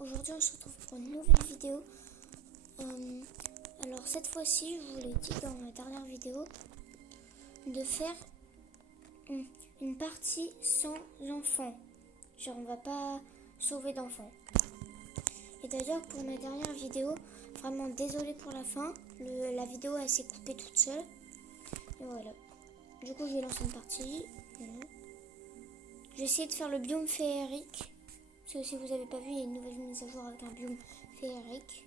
aujourd'hui on se retrouve pour une nouvelle vidéo. Alors cette fois-ci, je vous l'ai dit dans la dernière vidéo, de faire une partie sans enfants. Genre on va pas sauver d'enfants. Et d'ailleurs pour ma dernière vidéo, vraiment désolée pour la fin, la vidéo elle s'est coupée toute seule. Et voilà. Du coup je vais lancer une partie. Voilà. Je vais essayer de faire le biome féerique. Parce que si vous n'avez pas vu, il y a une nouvelle mise à jour avec un biome féerique.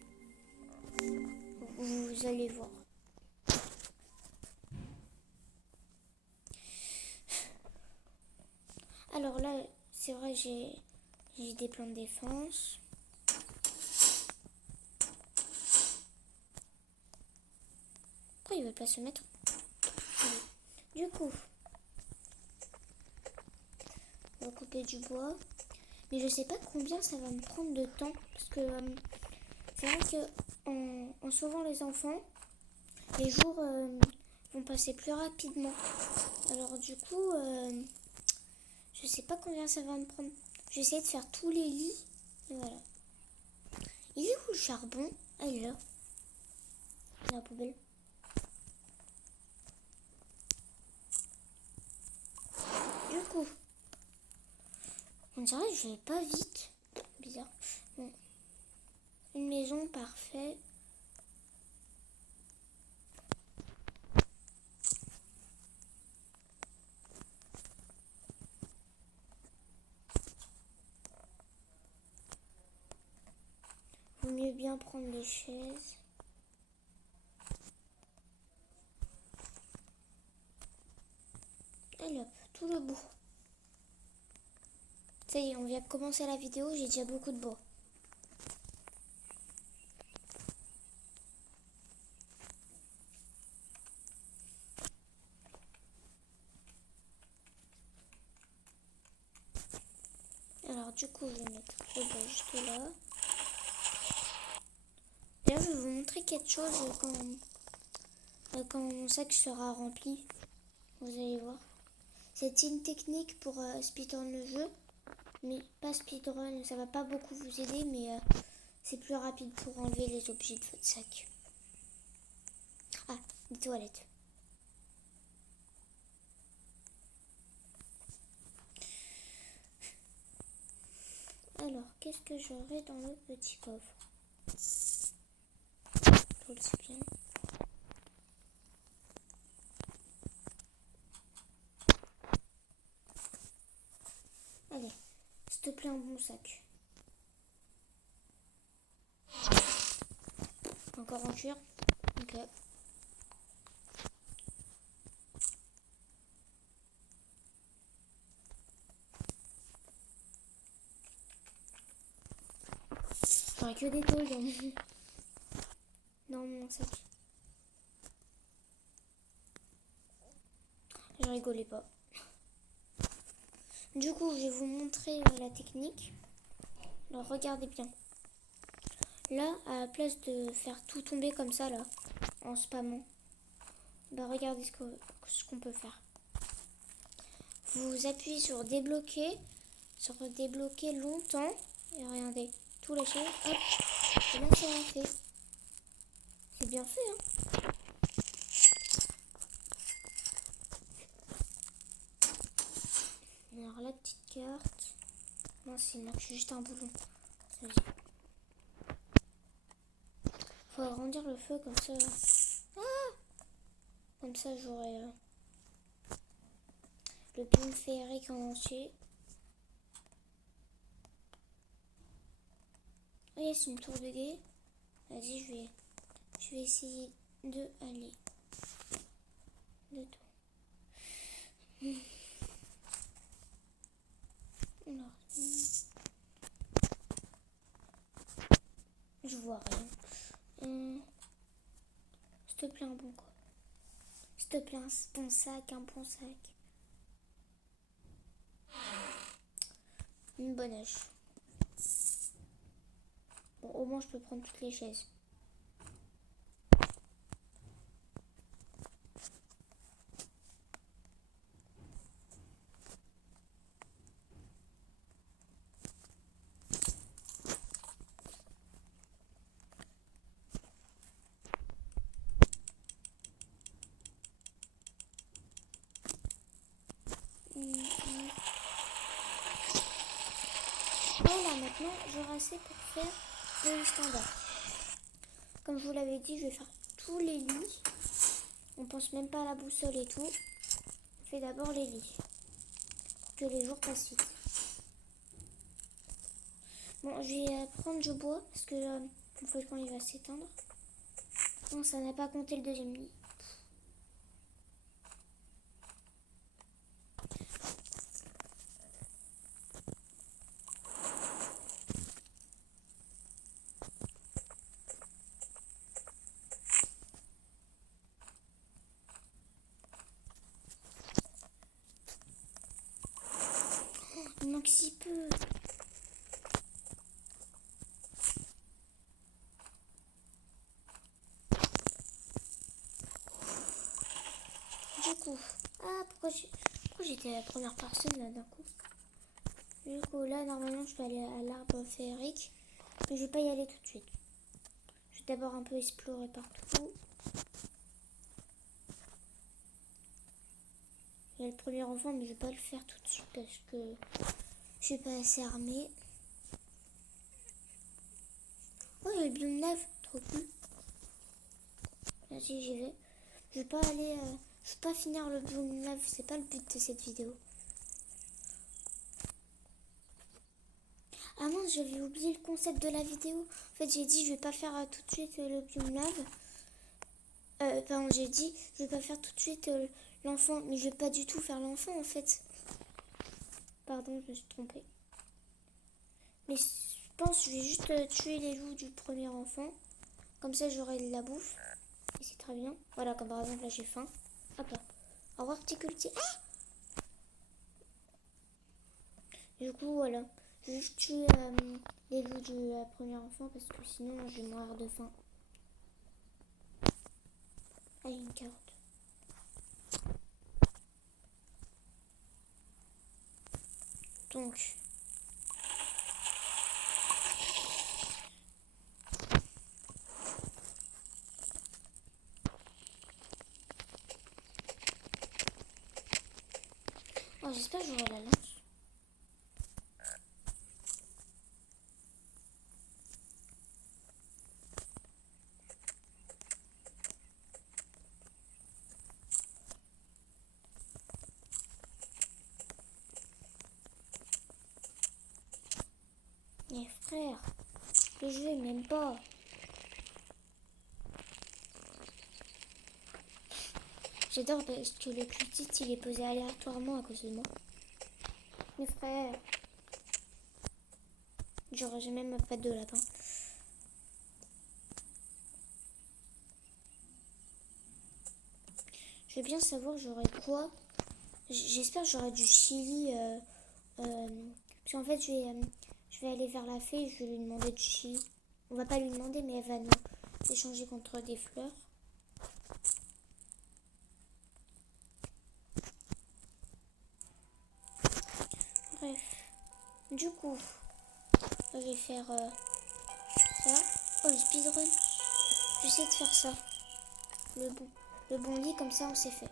Vous allez voir. Alors là, c'est vrai, j'ai des plans de défense. Pourquoi ils veulent pas se mettre? Du coup, on va couper du bois. Mais je sais pas combien ça va me prendre de temps. Parce que c'est vrai que en sauvant les enfants, les jours vont passer plus rapidement. Alors du coup, je sais pas combien ça va me prendre. Je vais essayer de faire tous les lits. Et voilà. Il est où le charbon? Ah, il est là. Dans la poubelle. Du coup, on dirait que je vais pas vite. Bizarre. Bon. Une maison, parfait. Vaut mieux bien prendre les chaises. Allez hop, tout le bout. Ça y est, on vient de commencer la vidéo, j'ai déjà beaucoup de bois. Alors du coup, je vais mettre le bois juste là. Là, je vais vous montrer quelque chose quand mon sac sera rempli. Vous allez voir. C'est une technique pour speedrun le jeu. Mais pas speedrun, ça va pas beaucoup vous aider, mais c'est plus rapide pour enlever les objets de votre sac. Ah, des toilettes. Alors, qu'est-ce que j'aurai dans le petit coffre? Tout le bien. Allez, s'il te plaît, un bon sac. Encore en cuir. Ok. J'aurais que des tôles dans mon sac. Je rigolais pas. Du coup, je vais vous montrer la technique. Alors, regardez bien. Là, à la place de faire tout tomber comme ça, là, en spammant, bah regardez ce qu'on peut faire. Vous appuyez sur débloquer longtemps, et regardez, tout lâcher, hop, et là c'est bien fait. C'est bien fait, hein. Alors la petite carte, non c'est juste un boulon. Faut agrandir le feu comme ça. Ah, comme ça j'aurai le biome féerique en entier. Oh yes, une tour de guet. Vas-y, je vais essayer de aller de tout. Alors, je vois rien. S'il te plaît, un bon quoi. S'il te plaît, un bon sac, un bon sac. Une bonne hache. Bon, au moins, je peux prendre toutes les chaises. maintenant, j'aurai assez pour faire le lit standard. Comme je vous l'avais dit, je vais faire tous les lits. On pense même pas à la boussole et tout. On fait d'abord les lits. Que les jours passent vite. Bon, je vais prendre du bois parce que mon feuilleton il va s'éteindre. Non, ça n'a pas compté le deuxième lit. Il manque si peu. Du coup, pourquoi j'étais la première personne là d'un coup? Du coup, là, normalement, je dois aller à l'arbre féerique. Mais je vais pas y aller tout de suite. Je vais d'abord un peu explorer partout. Il y a le premier enfant, mais je vais pas le faire tout de suite parce que je suis pas assez armée. Oh, il y a le biome neuf, trop cool. Vas-y, j'y vais. Je vais pas aller... je vais pas finir le biome neuf, c'est pas le but de cette vidéo. Ah mince, j'avais oublié le concept de la vidéo. En fait, j'ai dit je vais pas faire tout de suite le biome lave. Pardon, j'ai dit je vais pas faire tout de suite l'enfant. Mais je vais pas du tout faire l'enfant en fait. Pardon, je me suis trompée. Mais je pense que je vais juste tuer les loups du premier enfant. Comme ça, j'aurai de la bouffe. Et c'est très bien. Voilà, comme par exemple, là, j'ai faim. Hop là. Au revoir, petit culti. Ah! Du coup, voilà. Je vais juste tuer les loups du premier enfant parce que sinon, je vais mourir de faim. Ah, il y a une carotte. Donc, oh, j'espère que j'aurai la lance. Mais frère, le jeu il m'aime pas. J'adore parce que le cultit il est posé aléatoirement à cause de moi. Mais frère, j'aurais jamais ma patte de lapin. Je veux bien savoir j'aurais quoi. J'espère que j'aurai du chili. Parce qu'en fait je vais aller vers la fée et je vais lui demander du chili. On va pas lui demander mais elle va nous échanger contre des fleurs. Bref. Du coup, je vais faire ça. Oh, le speedrun. J'essaie de faire ça. Le bon lit, comme ça, on s'est fait.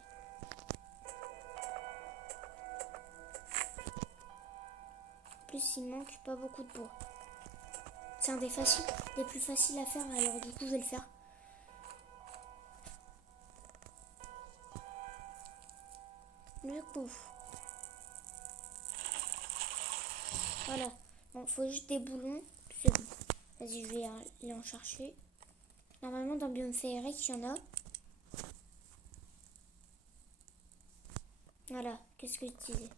En plus, il manque pas beaucoup de bois. C'est un des plus faciles à faire, alors du coup, je vais le faire. Du coup, voilà. Bon, faut juste des boulons. C'est bon. Vas-y, je vais aller en chercher. Normalement, dans le biome féerique, il y en a. Voilà, qu'est-ce que je disais?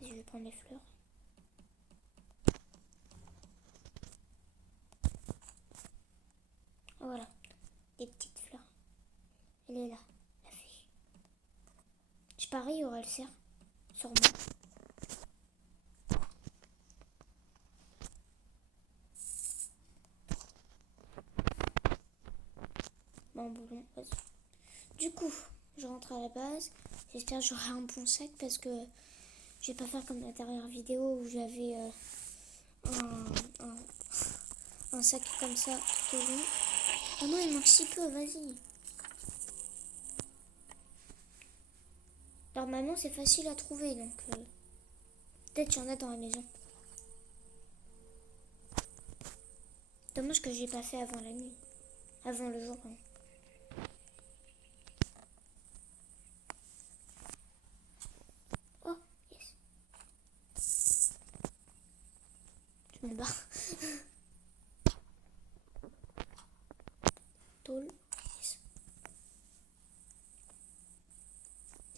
Vas-y, je vais prendre les fleurs. Voilà, des petites fleurs. Elle est là, la fée. Je parie, il y aura le cerf, sûrement. Bon, boulon, vas-y. Du coup, je rentre à la base. J'espère que j'aurai un bon sac parce que je vais pas faire comme la dernière vidéo où j'avais un sac comme ça tout au long. Oh non, il manque si peu, vas-y. Normalement, c'est facile à trouver, donc peut-être qu'il y en a dans la maison. Dommage que j'ai pas fait avant la nuit. Avant le jour, pardon. Oh, yes. Je me barre. Tôle. Yes.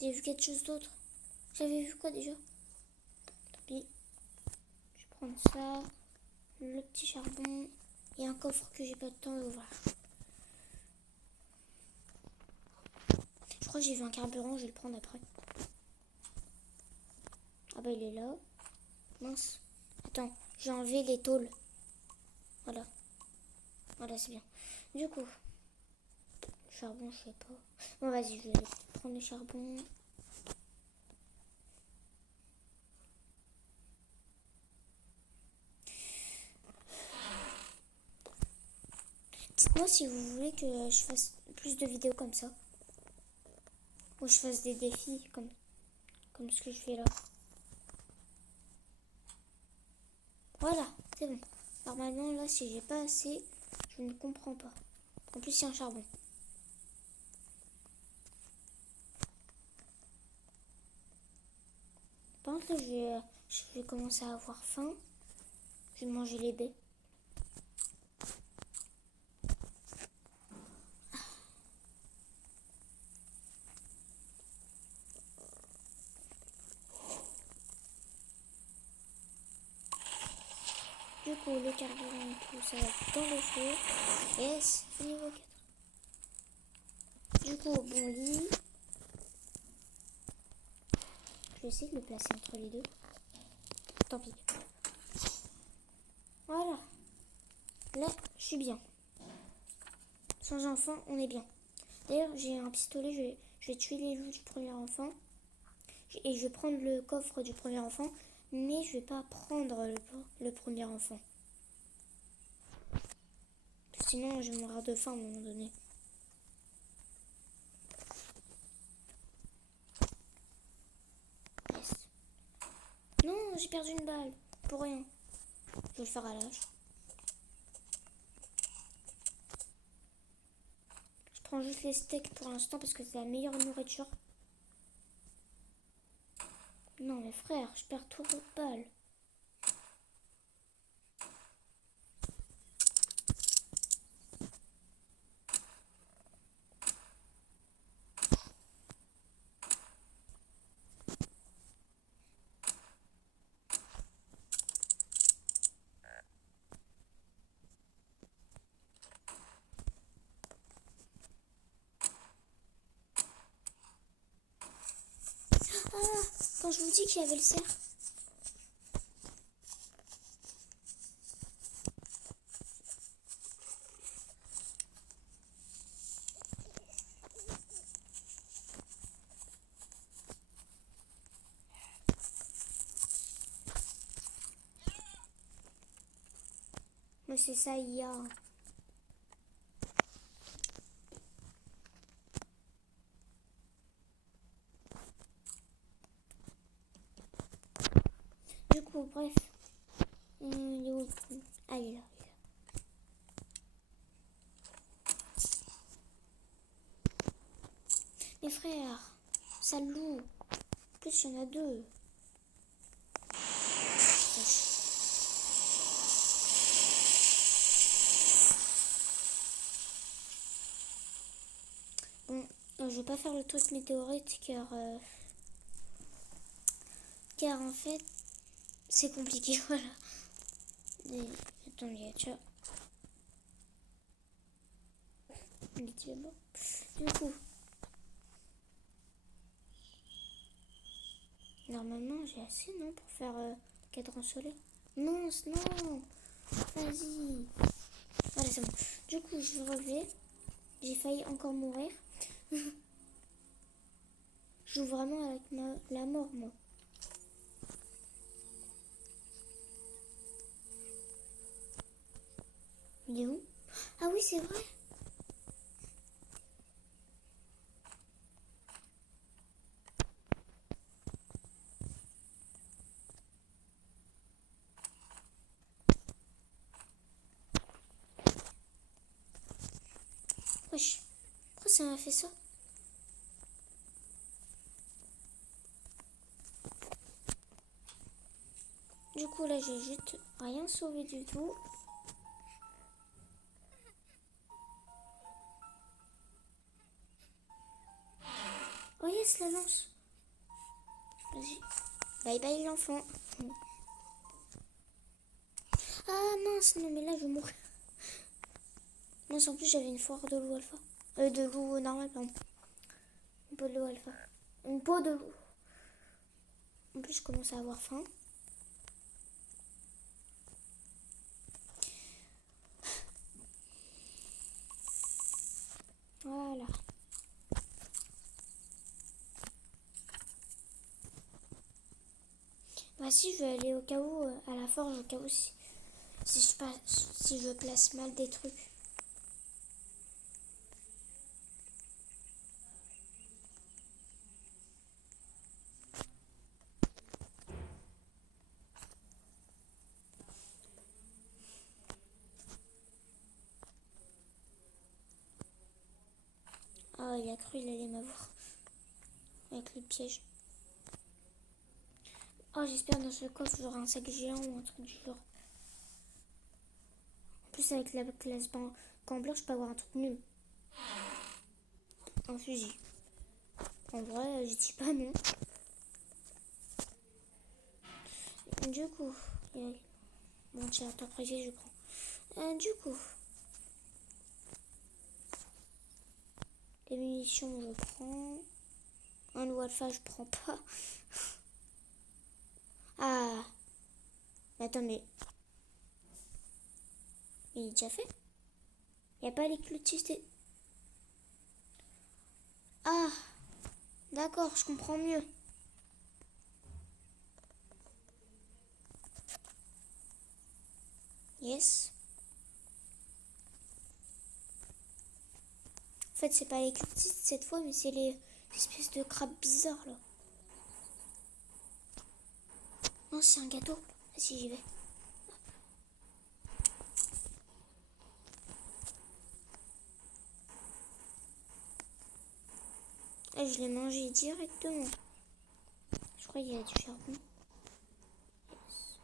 J'ai vu quelque chose d'autre. J'avais vu quoi déjà? Tant pis. Je vais prendre ça. Le petit charbon. Et un coffre que j'ai pas de temps d'ouvrir. Je crois que j'ai vu un carburant, je vais le prendre après. Ah bah il est là. Mince. Attends, j'ai enlevé les tôles. Voilà. Voilà, c'est bien. Du coup, charbon, je sais pas. Bon, vas-y, je vais prendre le charbon. Dites-moi si vous voulez que je fasse plus de vidéos comme ça. Ou je fasse des défis comme ce que je fais là. Voilà, c'est bon. Normalement, là, si j'ai pas assez, je ne comprends pas. En plus, c'est un charbon. Par contre, là, je vais commencer à avoir faim. Je vais manger les baies. Du coup, le carburant et tout, ça va dans le feu. Yes, c'est niveau 4. Du coup, bon lit. Je vais essayer de le placer entre les deux. Tant pis. Voilà. Là, je suis bien. Sans enfant, on est bien. D'ailleurs, j'ai un pistolet. Je vais tuer les loups du premier enfant. Et je vais prendre le coffre du premier enfant. Mais je vais pas prendre le premier enfant. Sinon, je vais mourir de faim à un moment donné. Yes. Non, j'ai perdu une balle. Pour rien. Je vais le faire à l'âge. Je prends juste les steaks pour l'instant parce que c'est la meilleure nourriture. Non, mais frère, je perds tout de balles. Ah, quand je vous dis qu'il y avait le cerf. Mais c'est ça, il y a. Du coup, bref. Il est où? Ah, il est là. Mes frères, ça loue. En plus, il y en a deux. Bon, je vais pas faire le truc météorite car en fait, c'est compliqué, voilà. Attendez, tiens. Il est là-bas. Du coup, normalement, j'ai assez, non, pour faire cadran solaire. Non, non. Vas-y. Voilà, c'est bon. Du coup, je vais relever. J'ai failli encore mourir. Je joue vraiment avec la mort, moi. Il est où? Ah oui, c'est vrai. Wesh. Pourquoi ça m'a fait ça? Du coup, là, j'ai juste rien sauvé du tout. Oh yes, la lance. Vas-y. Bye bye, l'enfant. Ah mince, non, mais là, je mourrai. Mince, en plus, j'avais une foire de loup alpha. De loup normal, pardon. Une peau de loup alpha. Une peau de loup. En plus, je commence à avoir faim. Voilà. Bah si, je vais aller au cas où, à la forge, au cas où si je place mal des trucs. Ah, il a cru, il allait m'avoir. Avec le piège. Oh, j'espère dans ce coffre, j'aurai un sac géant ou un truc du genre. En plus, avec la classe cambleur, je peux avoir un truc nul. Un fusil. En vrai, je dis pas non. Du coup, bon, tiens, temps précis, je prends. Du coup, les munitions, je prends. Un loup alpha, je prends pas. Ah, attends, mais il est déjà fait? Il n'y a pas les clôtistes et... Ah, d'accord, je comprends mieux. Yes. En fait, c'est pas les clôtistes cette fois, mais c'est les espèces de crabes bizarres, là. Non, c'est un gâteau. Vas-y, j'y vais. Et je l'ai mangé directement. Je crois qu'il y a du charbon. Yes.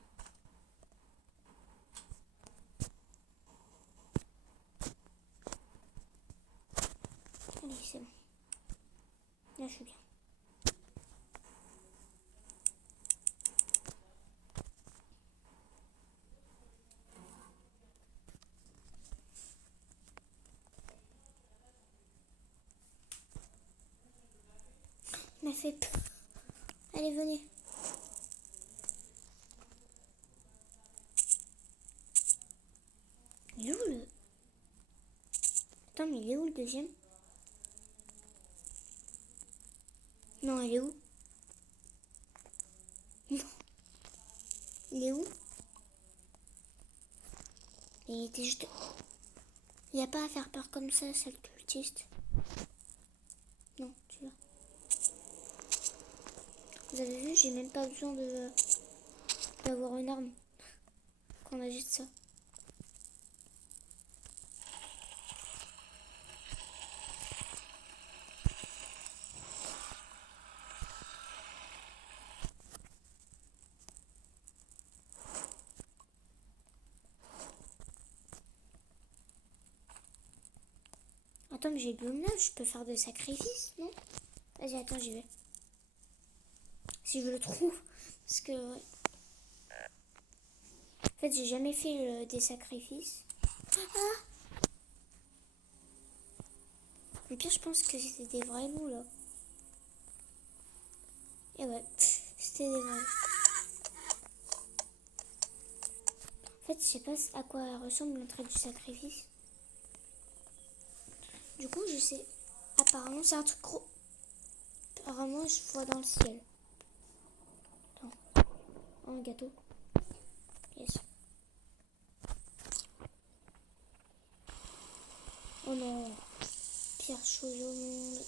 Allez, c'est bon. Là, je suis bien. Il m'a fait peur. Allez, venez. Il est où le... Attends, mais il est où le deuxième? Non, il est où? Non. Il est où? Il était juste... Il n'y a pas à faire peur comme ça, sale cultiste. Non, tu vois. Vous avez vu, j'ai même pas besoin d'avoir une arme quand on agite ça. Attends, mais j'ai le bloom là, je peux faire des sacrifices, non? Vas-y, attends, j'y vais. Si je le trouve. Parce que, ouais. En fait, j'ai jamais fait des sacrifices. Ah! Le pire, je pense que c'était des vrais loups, là. Et ouais, c'était des vrais. En fait, je sais pas à quoi ressemble l'entrée du sacrifice. Du coup, je sais. Apparemment, c'est un truc gros. Apparemment, je vois dans le ciel. Attends. Oh, un gâteau. Yes. Oh non. Pire chose au monde.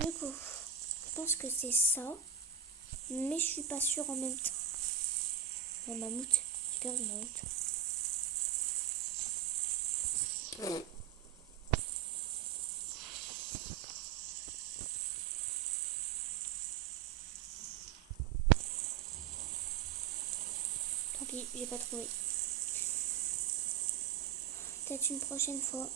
Du coup, je pense que c'est ça. Mais je suis pas sûre en même temps. Un mammouth. J'ai peur du mammouth. Tant pis, j'ai pas trouvé. Peut-être une prochaine fois.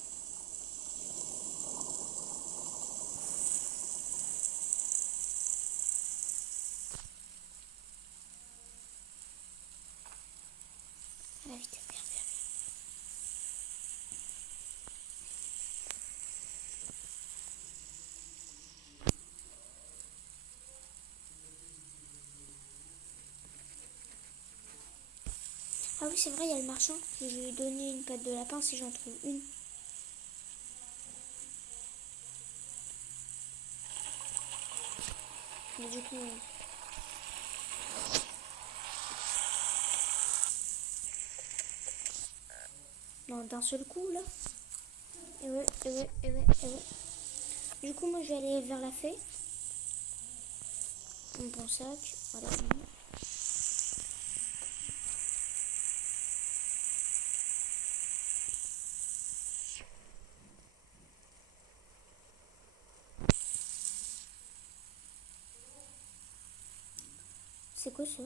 À la vite, bien, bien, bien. Ah oui, c'est vrai, il y a le marchand. Je vais lui donner une patte de lapin si j'en trouve une. Mais du coup... non, d'un seul coup, là. Et ouais, et ouais, et ouais, et ouais. Du coup, moi, je vais aller vers la fée. Mon bon sac. Voilà. C'est quoi ça?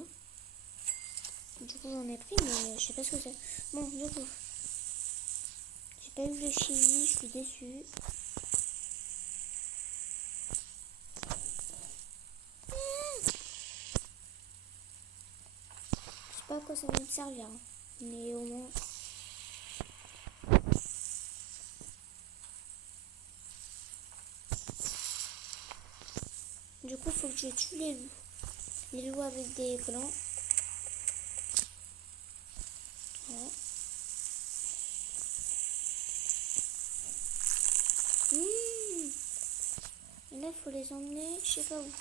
Du coup, j'en ai pris, mais je sais pas ce que c'est. Bon, du coup, j'ai pas eu le chili, je suis déçue. Je sais pas à quoi ça va me servir, hein. Mais au moins... Du coup, faut que je tue les loups. Les loups avec des glands. Voilà. Et là, il faut les emmener, je sais pas où.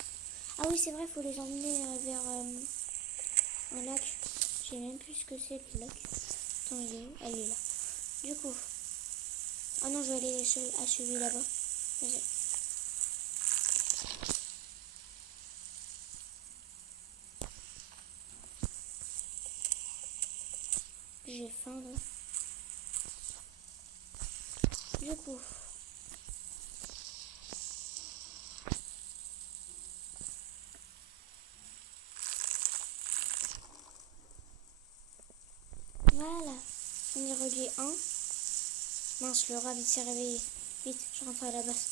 Ah oui, c'est vrai, il faut les emmener vers un lac. Je sais même plus ce que c'est, le lac. Attends, il est où? Elle est là. Du coup... ah non, je vais aller à celui là-bas. Vas-y. J'ai faim, là. Du coup... voilà. On est relié un. Mince, le rat, il s'est réveillé. Vite, je rentre à la base.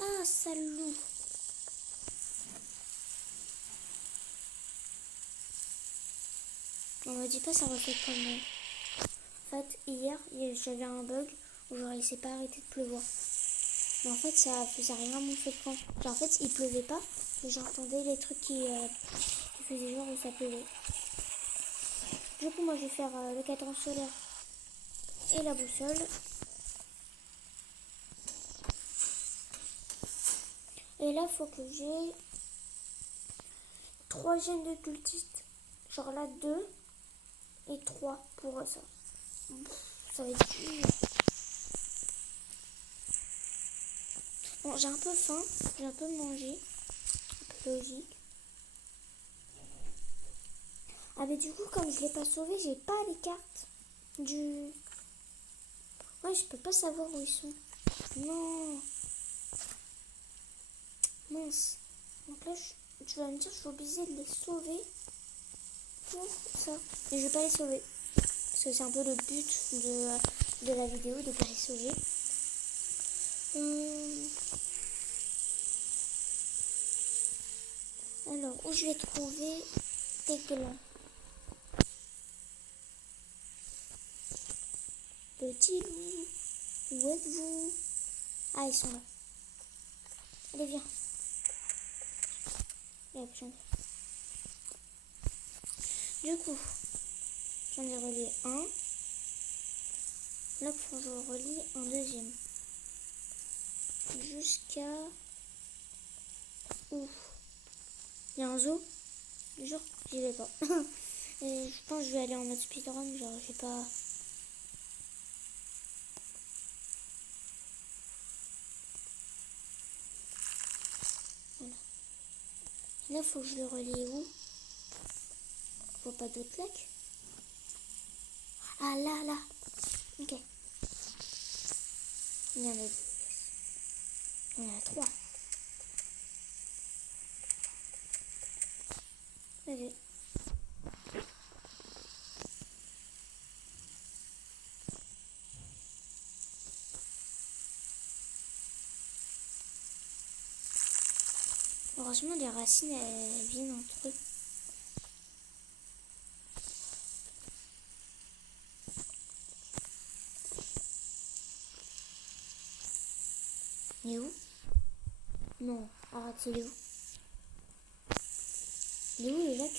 Ah, sale loup. On me dit pas, ça refait quand même. En fait, hier, j'avais un bug où genre il s'est pas arrêté de pleuvoir. Mais en fait, ça faisait rien à mon feu de camp. Genre, en fait, il pleuvait pas, mais j'entendais les trucs qui faisaient genre où ça pleuvait. Du coup, moi, je vais faire le cadran solaire et la boussole. Et là, faut que j'ai 3 gènes de cultistes. Genre là, 2 et 3 pour ça. Ça va être dur. Bon, j'ai un peu faim, j'ai un peu mangé. Un peu logique. Ah, mais du coup, comme je l'ai pas sauvé, j'ai pas les cartes du... ouais, je peux pas savoir où ils sont. Non. Mince. Donc là, tu vas me dire, je suis obligée de les sauver pour ça. Et je vais pas les sauver. Parce que c'est un peu le but de la vidéo, de pas les sauver. Alors, où je vais trouver des glands? Petit loup, où êtes-vous? Ah, ils sont là. Allez, viens. Et hop, j'en ai. Du coup, j'en ai relié un. Là, il faut que je relie un deuxième. Jusqu'à... où? Il y a un zoo? Genre, j'y vais pas. Et je pense que je vais aller en mode speedrun, genre, j'ai pas... voilà. Là, faut que je le relie où? Faut pas d'autres lacs? Ah, Ah là, là. Ok. Il y en a deux. Il y en a trois. Vas-y. Heureusement, les racines, elles viennent entre eux. Il est où? Non, arrête, il est où? Il est où le lac?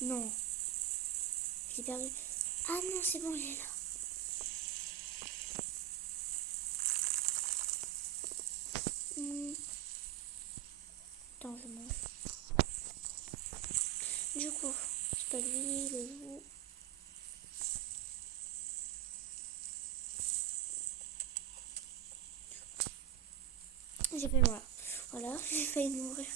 Non, je l'ai perdu. Ah non, c'est bon, il est là. Attends, je mange. Du coup, c'est pas lui, le loup. J'ai failli mourir. Voilà, j'ai failli mourir.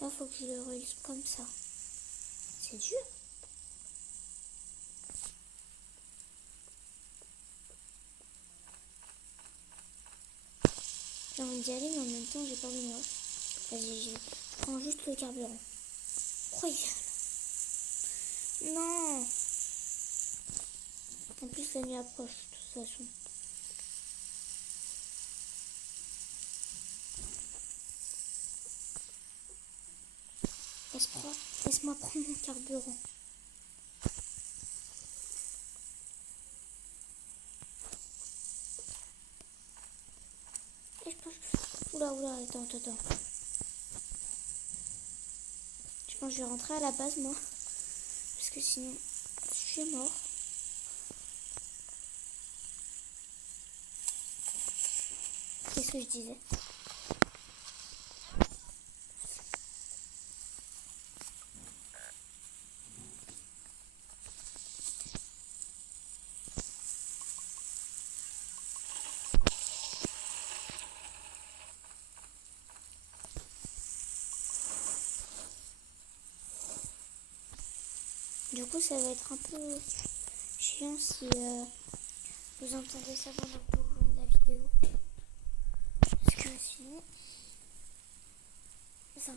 Là, faut que je le relise comme ça. C'est dur. J'ai envie d'y aller, mais en même temps, j'ai pas envie de mourir. Vas-y, je prends juste le carburant. Oh, il vient là. Non. En plus, la nuit approche, de toute façon. Laisse-moi prendre mon carburant. Et je pense... Oula, attends. Je pense que je vais rentrer à la base, moi. Parce que sinon, je suis mort. Qu'est-ce que je disais? Du coup, ça va être un peu chiant si vous entendez ça pendant tout le long de la vidéo. Parce que sinon, c'est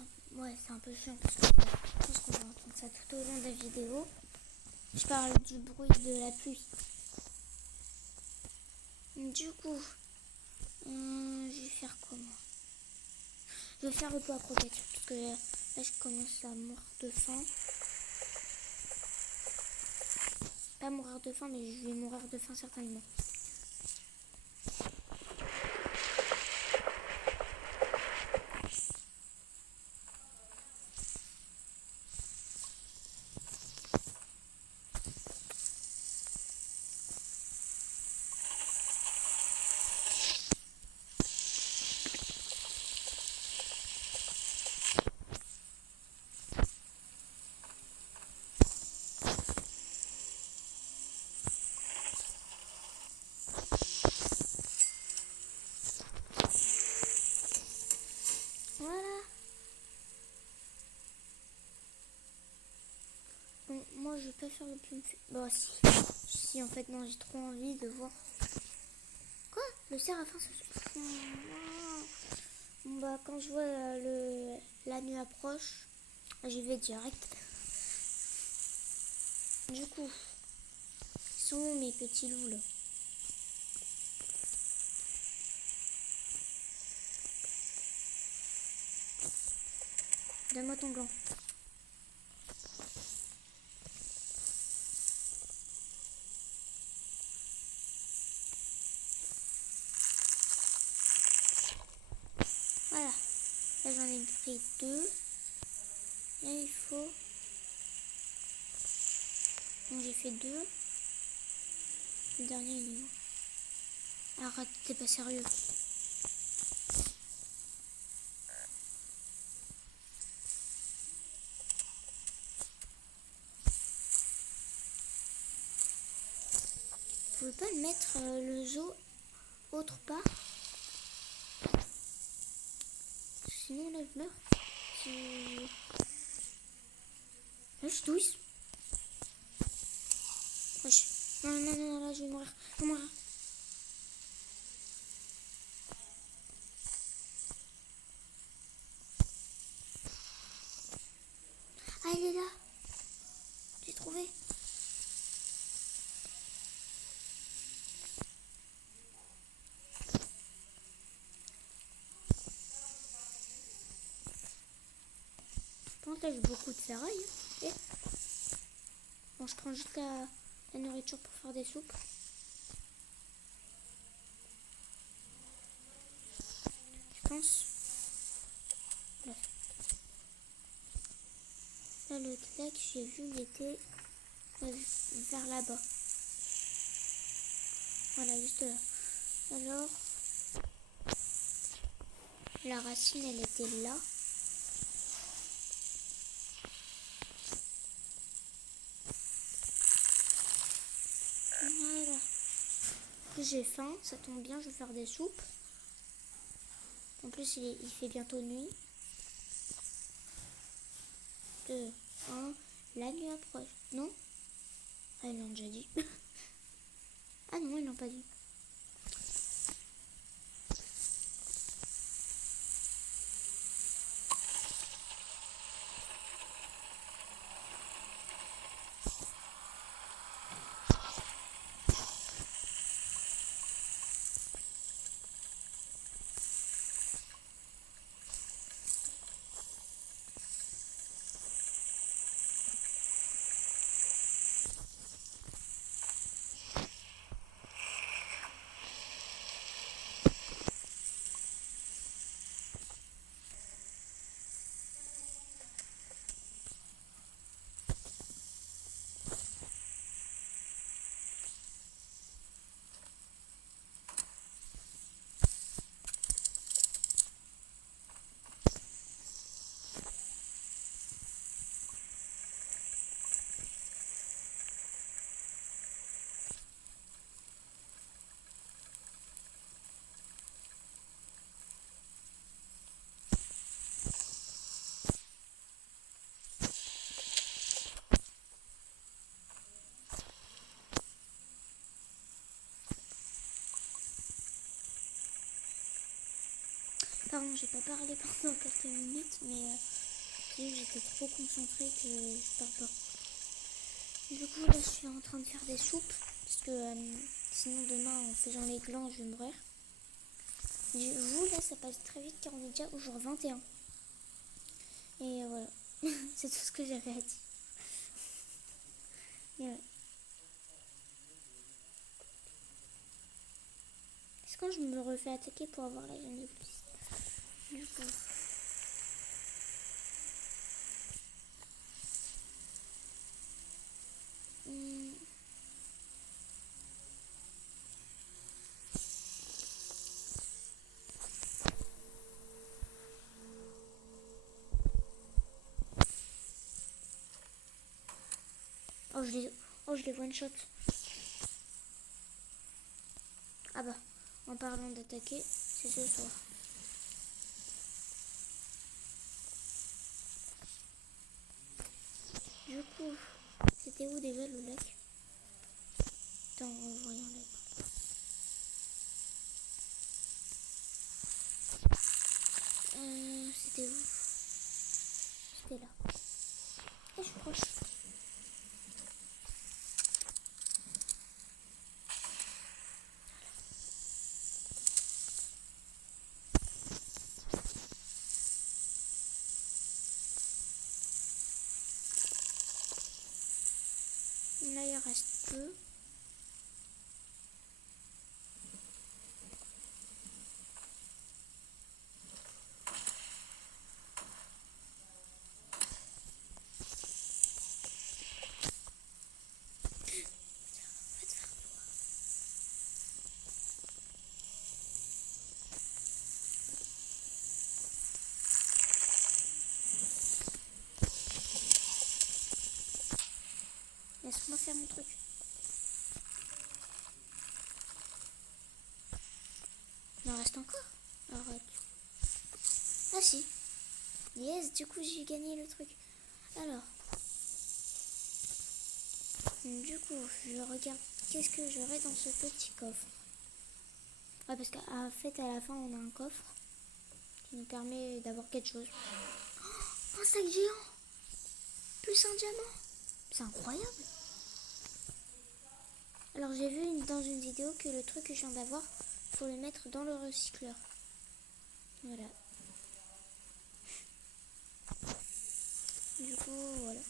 un peu chiant parce que je pense qu'on va entendre ça tout au long de la vidéo. Je parle du bruit de la pluie. Du coup, je vais faire comment? Je vais faire le poids protecteur parce que là, je commence à mourir de faim. Pas mourir de faim, mais je vais mourir de faim certainement. Voilà. Bon, moi, je vais pas faire le plume. Bon, si. Si, en fait, non, j'ai trop envie de voir. Quoi? Le séraphin se... Bon, bah, quand je vois la nuit approche, j'y vais direct. Du coup, ils sont où mes petits loups, là? Donne-moi ton gant. Voilà. Là, j'en ai pris 2. Là, il faut... Donc, j'ai fait 2. Le dernier, il est où? Arrête, t'es pas sérieux. pouvez pas mettre le zoo autre part? Sinon là je meurs. Là je tousse. Wesh. Non, non, non, là je vais mourir. Je vais mourir. Ah, elle est là. J'ai trouvé. Je pense que là j'ai beaucoup de ferraille. Et... Bon, je prends juste la nourriture pour faire des soupes. Je pense. Là, là le lac, j'ai vu, il était vers là-bas. Voilà, juste là. Alors, la racine, elle était là. Voilà. J'ai faim, ça tombe bien, je vais faire des soupes. En plus, il fait bientôt nuit. 2, 1, la nuit approche. Non? Ah, ils l'ont déjà dit. Ah non, ils l'ont pas dit. Pardon, j'ai pas parlé pendant quelques minutes, mais j'étais trop concentrée que je parle pas. Du coup, là, je suis en train de faire des soupes, parce que sinon demain, en faisant les glands, je vais mourir. Vous, là, ça passe très vite car on est déjà au jour 21. Et voilà, c'est tout ce que j'avais à dire. Et ouais. Est-ce que je me refais attaquer pour avoir la gêne de plus? Du coup. Oh, je les one shot. Ah bah, en parlant d'attaquer, c'est ce soir. Du coup, c'était où déjà le lac? Attends, voyons là. C'était où? C'était là. Et je suis proche. Là, il reste peu. Laisse-moi faire mon truc. Il en reste encore. Arrête. Ah si. Yes, du coup j'ai gagné le truc. Alors. Du coup, je regarde. Qu'est-ce que j'aurai dans ce petit coffre? Ah, parce qu'en fait, à la fin, on a un coffre qui nous permet d'avoir quelque chose. Oh, un sac géant! Plus un diamant! C'est incroyable! Alors, j'ai vu dans une vidéo que le truc que je viens d'avoir, faut le mettre dans le recycleur. Voilà. Du coup, voilà.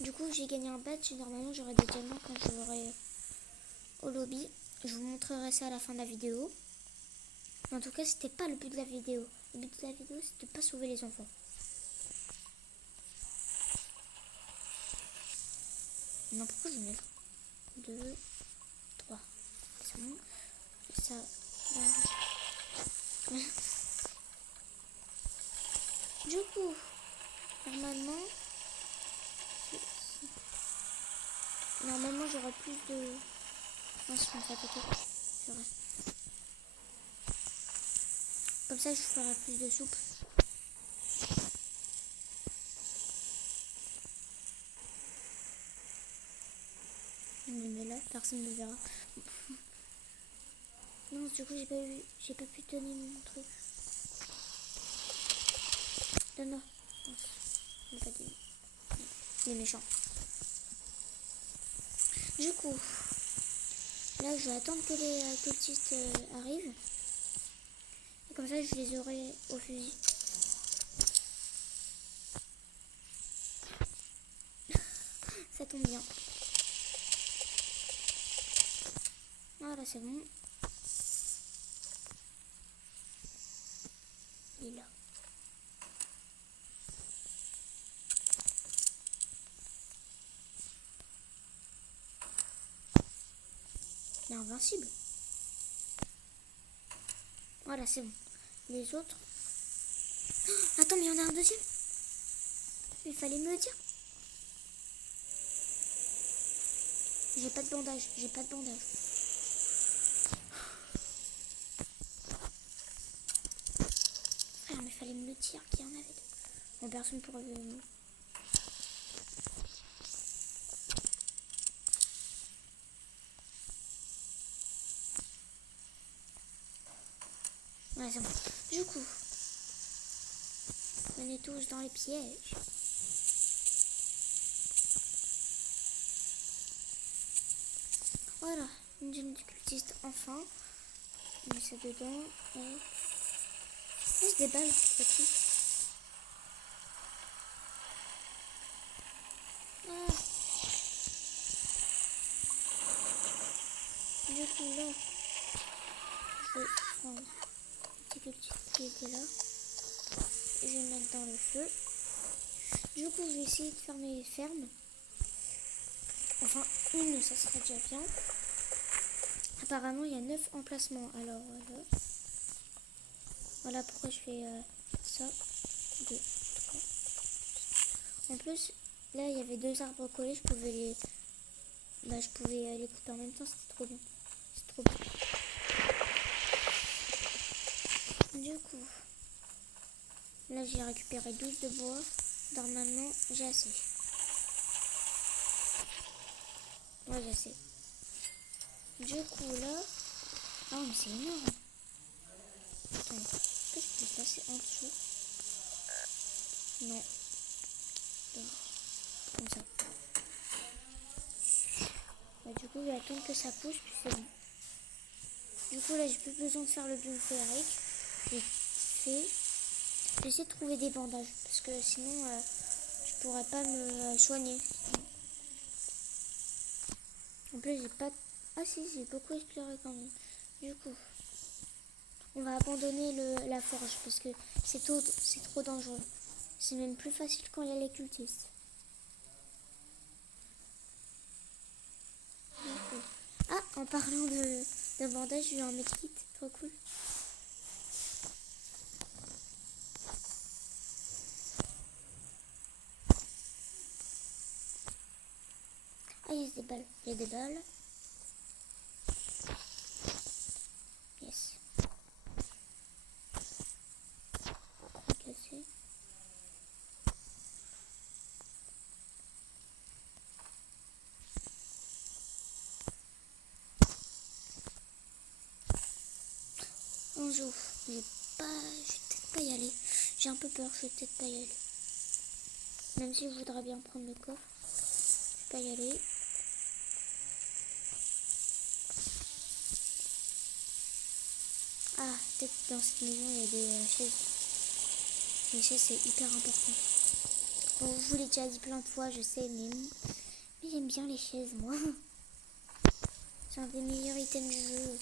Du coup, j'ai gagné un badge. Normalement, j'aurai des diamants quand je l'aurai au lobby. Je vous montrerai ça à la fin de la vidéo. En tout cas, c'était pas le but de la vidéo. Le but de la vidéo, c'est de pas sauver les enfants. Non, pourquoi je mets 2, 3. C'est bon. Ça. Du coup, normalement, j'aurai plus de. Non, je pense pas tout. Comme ça, je ferai plus de soupe. Mais là, personne ne me verra. Non, du coup, j'ai pas pu donner mon truc. Donne-moi. J'ai pas donné. Les méchants. Du coup, là, je vais attendre que les cultistes arrivent. Et comme ça, je les aurai au fusil. Ça tombe bien. Voilà, c'est bon. Il est là. Il est invincible. Voilà, c'est bon. Les autres... Oh, attends, mais il y en a un deuxième. Il fallait me le dire. J'ai pas de bandage. J'ai pas de bandage. Frère, mais il fallait me le dire qu'il y en avait deux. Bon, personne pourrait venir. Ouais, c'est bon. Du coup, venez tous dans les pièges. Voilà, une jeune cultiste enfin. On met ça dedans. Et... juste des balles, c'est tout. Ah. Du coup, là, je vais prendre le petit cultiste qui était là. Je vais le mettre dans le feu. Du coup, je vais essayer de faire mes fermes. Enfin, une, ça serait déjà bien. Apparemment, il y a 9 emplacements. Alors, voilà pourquoi je fais ça. 2, 3. En plus, là, il y avait 2 arbres collés. Je pouvais les couper en même temps. C'était trop bien. C'est trop bien. Du coup, là, j'ai récupéré 12 de bois. Normalement, j'ai assez. Ouais, j'ai assez. Du coup, là... ah, mais c'est énorme. Attends, est-ce que je peux passer en dessous? Non. Comme ça. Bah, du coup, je vais attendre que ça pousse, puis c'est bon. Du coup, là, j'ai plus besoin de faire le biome féerique. J'ai fait... j'essaie de trouver des bandages, parce que sinon, je pourrais pas me soigner. En plus, j'ai pas... ah si, j'ai beaucoup exploré quand même. Du coup, on va abandonner la forge, parce que c'est trop dangereux. C'est même plus facile quand il y a les cultistes. Ah, en parlant de bandage, j'ai eu un medkit, trop cool. Ah, il y a des balles. Il y a des balles. Yes. 15 jours. Je vais peut-être pas y aller. J'ai un peu peur, je vais peut-être pas y aller. Même si je voudrais bien prendre le coffre, je vais pas y aller. Ah, peut-être dans cette maison il y a des chaises. Les chaises c'est hyper important. Bon, je vous l'ai déjà dit plein de fois, je sais, mais j'aime bien les chaises, moi. C'est un des meilleurs items du jeu.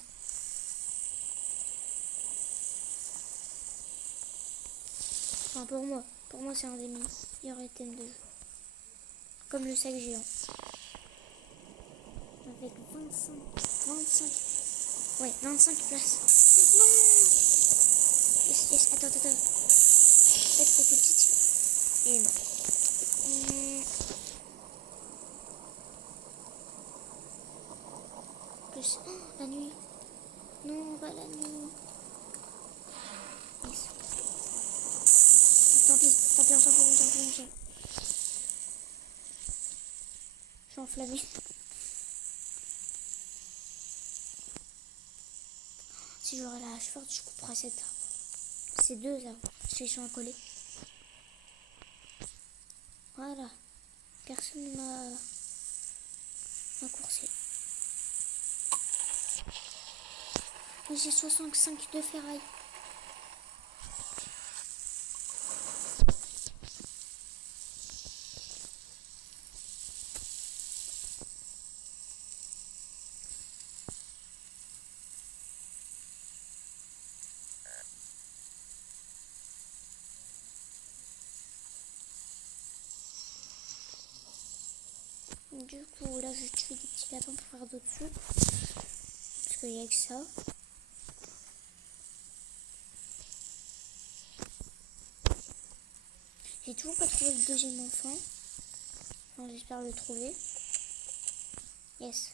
Enfin, pour moi c'est un des meilleurs items de jeu. Comme le sac géant. Avec 25 places. Non. Yes, attends. Peut-être que petite. Et non. Plus. Oh, la nuit. Non, pas la nuit. Yes. Tant pis, on s'en fout. Je suis enflammée. Si j'aurais la hache forte, je couperais cet arbre. Ces deux arbres, parce qu'ils sont accolés. Voilà. Personne ne m'a coursé. Mais j'ai 65 de ferraille. Du coup, là, je tue des petits lapins pour faire d'autres soupes. Parce qu'il n'y a que ça. J'ai toujours pas trouvé le deuxième enfant. Enfin, j'espère le trouver. Yes.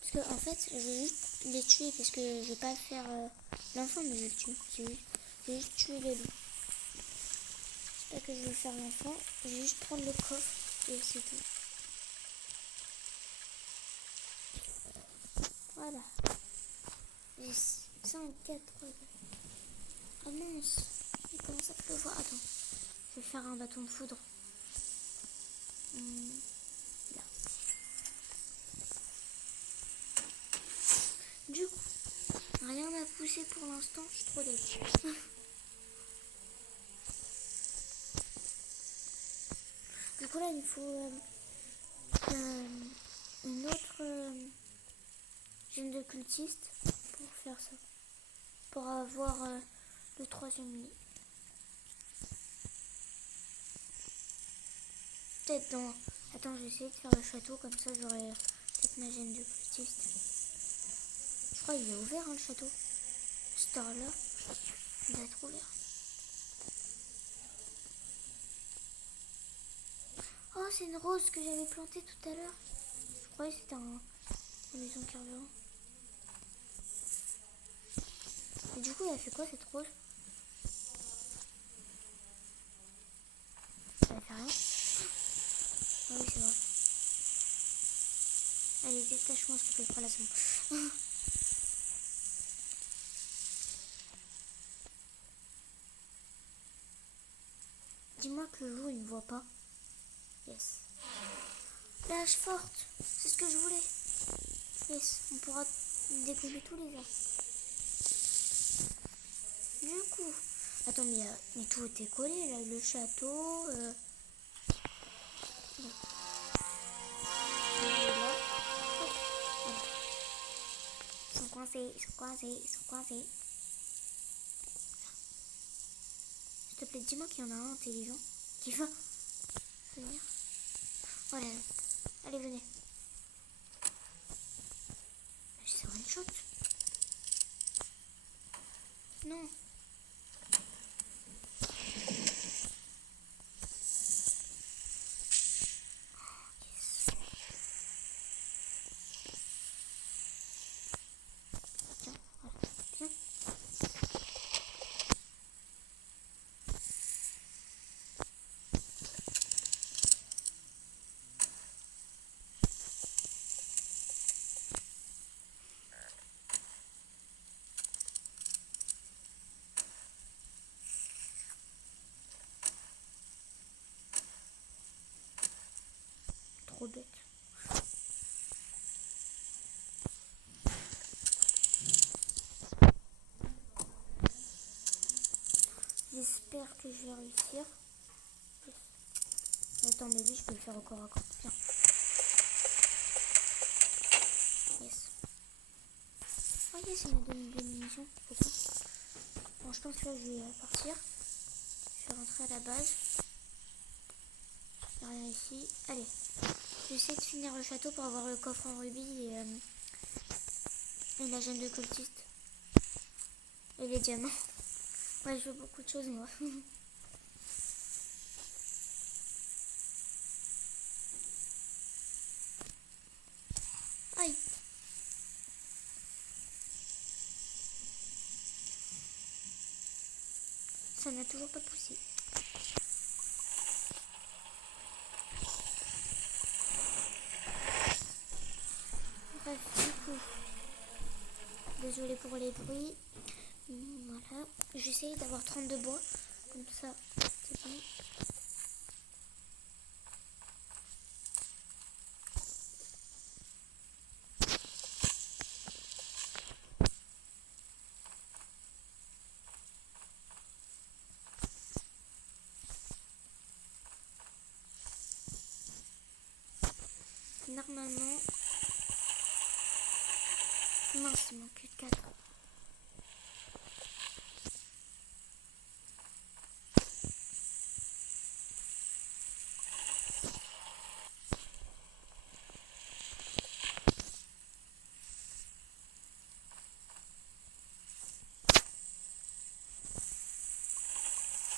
Parce que, en fait, je vais juste les tuer parce que je vais pas faire l'enfant, mais je le tue. Je vais juste tuer les loups. C'est pas que je veux faire l'enfant. Je vais juste prendre le coffre et c'est tout. Voilà. J'ai 5, 4, 3, 2. Ah mince. Mais comment ça peut voir? Attends. Je vais faire un bâton de foudre. Là. Du coup, rien n'a poussé pour l'instant. Je suis trop déçue. Du coup là, il me faut une autre gemme de cultiste pour faire ça. Pour avoir le troisième lit. Peut-être dans... Attends, je vais essayer de faire le château, comme ça j'aurai peut-être ma gemme de cultiste. Je crois qu'il est ouvert, hein, le château. Cette heure-là, il doit être ouvert. Oh, c'est une rose que j'avais plantée tout à l'heure. Je croyais que c'était une maison carburant. Et du coup, elle a fait quoi cette rose? Elle fait rien. Ah oui, c'est vrai. Allez, détache-moi s'il te plaît, voilà, c'est bon. Dis-moi que le loup, il ne voit pas. Yes. La hache forte, c'est ce que je voulais. Yes, on pourra découper tous les arbres. Du coup, attends, mais tout était collé là, le château. Là. Hop, voilà. Ils sont coincés. S'il te plaît, dis-moi qu'il y en a un intelligent qui va venir. Voilà, allez, venez. C'est one shot. Non. trop bête. J'espère que je vais réussir. Yes. Attends, mais lui, je peux le faire encore à corps. Bien. Yes. Oh yes, il m'a donné des munitions. Pourquoi? Bon, je pense que là, je vais partir. Je vais rentrer à la base. Il n'y a rien ici. Allez. J'essaie de finir le château pour avoir le coffre en rubis et la gemme de cultiste. Et les diamants. Ouais, je veux beaucoup de choses, moi. Aïe. Ça n'a toujours pas poussé. Bref, du coup, désolé pour les bruits. Voilà, j'essaye d'avoir 32 bois, comme ça, c'est bon. Normalement, mince, il manque que 4.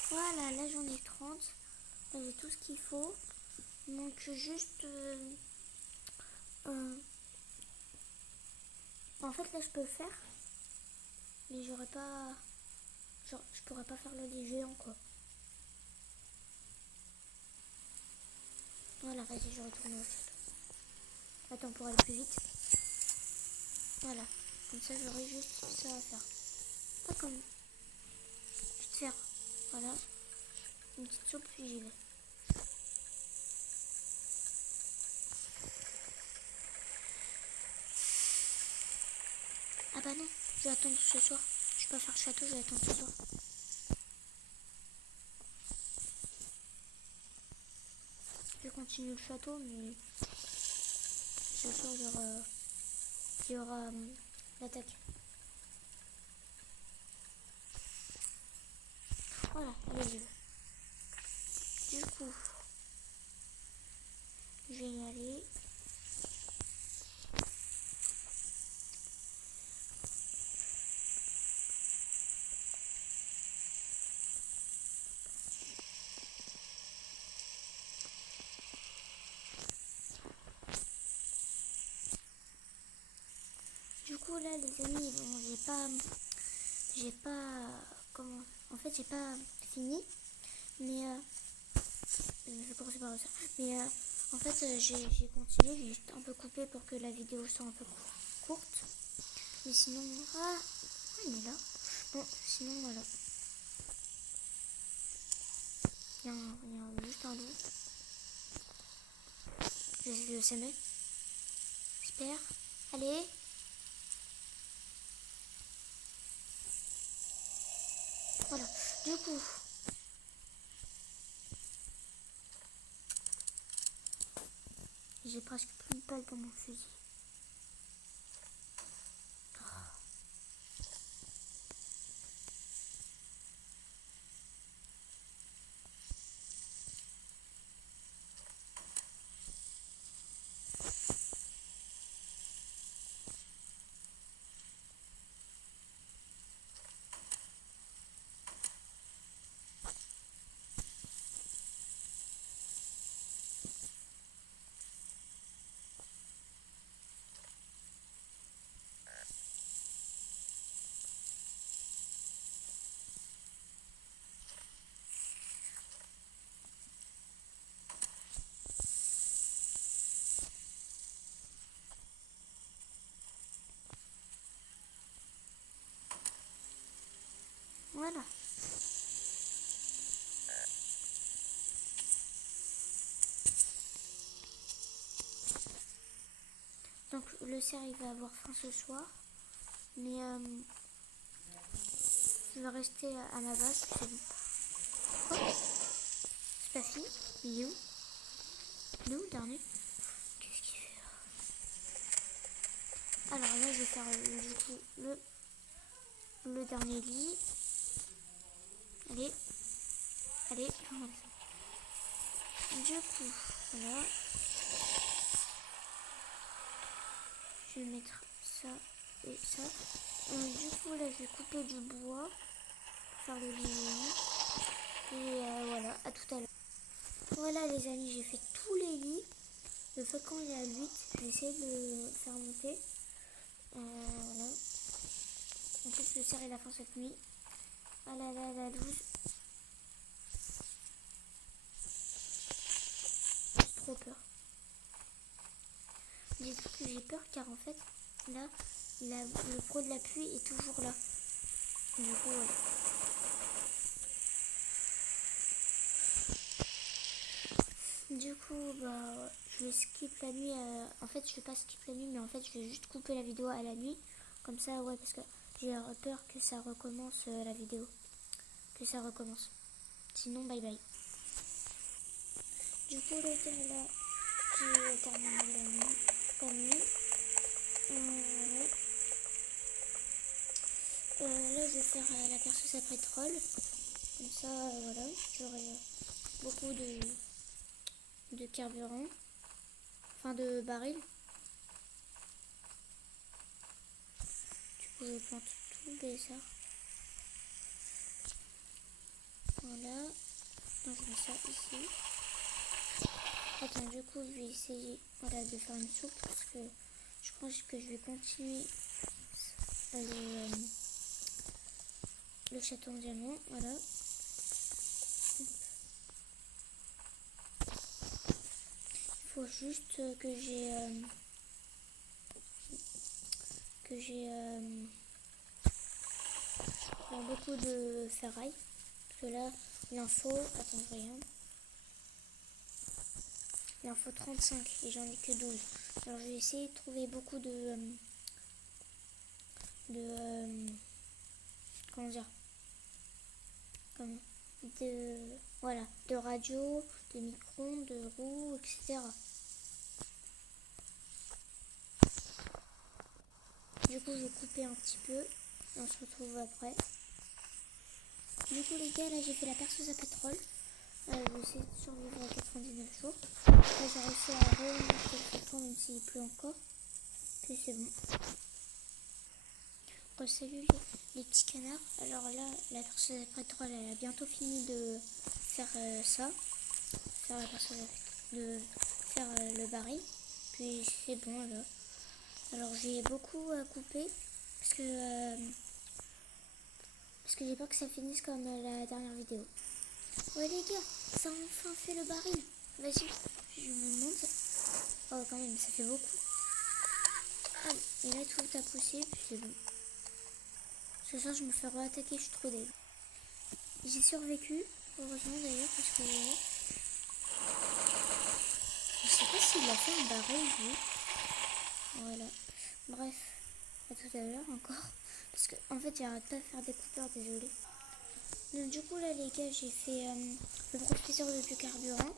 Voilà, là j'en ai 30. Là j'ai tout ce qu'il faut. Il manque juste... En fait là je peux le faire. Mais j'aurais pas... Genre je pourrais pas faire le lit géant quoi. Voilà, vas-y, je retourne au château. Attends, pour aller plus vite. Voilà, comme ça j'aurai juste ça à faire. Pas comme... Vite faire. Voilà. Une petite soupe, puis j'y vais. Ah bah non, je vais attendre ce soir. Je vais pas faire le château, je vais attendre ce soir. Je vais continuer le château, mais ce soir il y aura l'attaque. Voilà, allez, j'y vais. Du coup, je vais y aller. Du coup là les amis, bon, j'ai pas, comment, en fait j'ai pas fini, mais je vais commencer par ça. Mais en fait j'ai continué, j'ai juste un peu coupé pour que la vidéo soit un peu courte. Mais sinon, ah, il est là. Bon, sinon voilà. Il y a juste un loup. Je vais le semer. J'espère. Allez. Voilà. Du coup. J'ai presque plus de balles dans mon fusil. Donc le cerf il va avoir faim ce soir. Mais je vais rester à ma base. C'est bon. Quoi? C'est pas fini? Il est où? Il est où le dernier? Qu'est-ce qu'il fait là? Alors là je vais faire du coup le dernier lit. Allez. Allez. Voilà. Du coup, voilà. Je vais mettre ça et ça. Du coup là je vais couper du bois pour faire le lit. Et voilà, à tout à l'heure. Voilà les amis, j'ai fait tous les lits. Le faucon il est à 8, je vais essayer de le faire monter. Voilà. En plus le cerf il a faim cette nuit. Ah là là, la 12. J'ai trop peur. Dites que j'ai peur car en fait, là, le pro de la pluie est toujours là. Du coup, voilà. Du coup, bah, je vais skip la nuit. En fait, je vais pas skip la nuit, mais en fait, je vais juste couper la vidéo à la nuit. Comme ça, ouais, parce que j'ai peur que ça recommence la vidéo. Que ça recommence. Sinon, bye bye. Du coup, le gars là, j'ai terminé la nuit. Voilà. Là, je vais faire la perceuse à pétrole. Comme ça, voilà, j'aurai beaucoup de carburant. Enfin, de barils. Du coup, je plante tout les arbres. Voilà. Non, je mets ça ici. Attends, du coup, je vais essayer voilà, de faire une soupe parce que je pense que je vais continuer le château en diamant. Voilà. Il faut juste que j'ai beaucoup de ferraille. Parce que là, il en faut. Attends, je regarde. Il en faut 35 et j'en ai que 12. Alors, je vais essayer de trouver beaucoup comment dire, comment voilà, de radio, de micro, de roues, etc. Du coup, je vais couper un petit peu et on se retrouve après. Du coup, les gars, là, j'ai fait la perceuse à pétrole. Je vais essayer de survivre à 99 jours. Là, j'ai réussi à remonter le faucon, même s'il pleut encore. Puis c'est bon. Salut les petits canards. Alors là, la perceuse à pétrole, elle a bientôt fini de faire ça. Faire la perceuse de faire le baril. Puis c'est bon là. Alors j'ai beaucoup à couper parce que j'ai peur que ça finisse comme la dernière vidéo. Ouais les gars, ça a enfin fait le baril. Vas-y, je me demande. Oh quand même, ça fait beaucoup. Ah, et là tout a poussé, puis c'est bon. Ce soir je me fais re-attaquer, je suis trop deg. J'ai survécu, heureusement d'ailleurs, parce que je sais pas s'il a fait un baril, lui. Voilà. Bref, à tout à l'heure encore. Parce qu'en fait, j'arrête pas de faire des coupeurs, désolé. Donc, du coup, là, les gars, j'ai fait le professeur de biocarburant.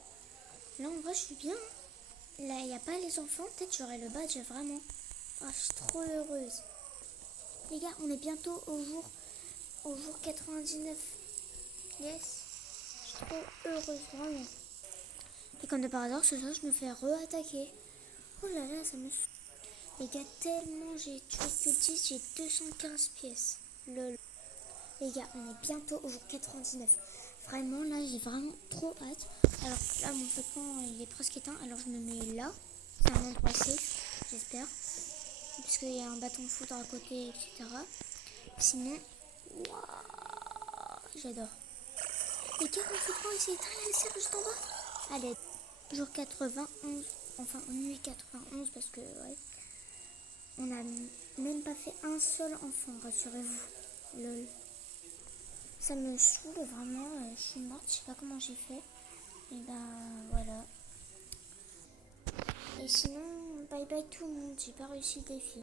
Là, en vrai, je suis bien. Là, il n'y a pas les enfants. Peut-être j'aurai le badge, vraiment. Oh, je suis trop heureuse. Les gars, on est bientôt au jour 99. Yes. Je suis trop heureuse, vraiment. Et comme de par hasard, ce soir, je me fais re-attaquer. Oh là là, ça me... Les gars, tellement j'ai tué cultiste, j'ai 215 pièces. Lol. Les gars, on est bientôt au jour 99. Vraiment, là, j'ai vraiment trop hâte. Alors là, mon faucon, il est presque éteint. Alors je me mets là. C'est un endroit safe, j'espère. Puisqu'il y a un bâton de foudre à côté, etc. Sinon, waouh, j'adore. Les gars, mon faucon, il s'est éteint, il y a le cerf juste en bas. Allez, jour 91. Enfin, nuit 91, parce que, ouais. On n'a même pas fait un seul enfant, rassurez-vous. Lol. Ça me saoule vraiment, je suis morte, je sais pas comment j'ai fait. Et ben voilà. Et sinon, Bye bye tout le monde, j'ai pas réussi le défi.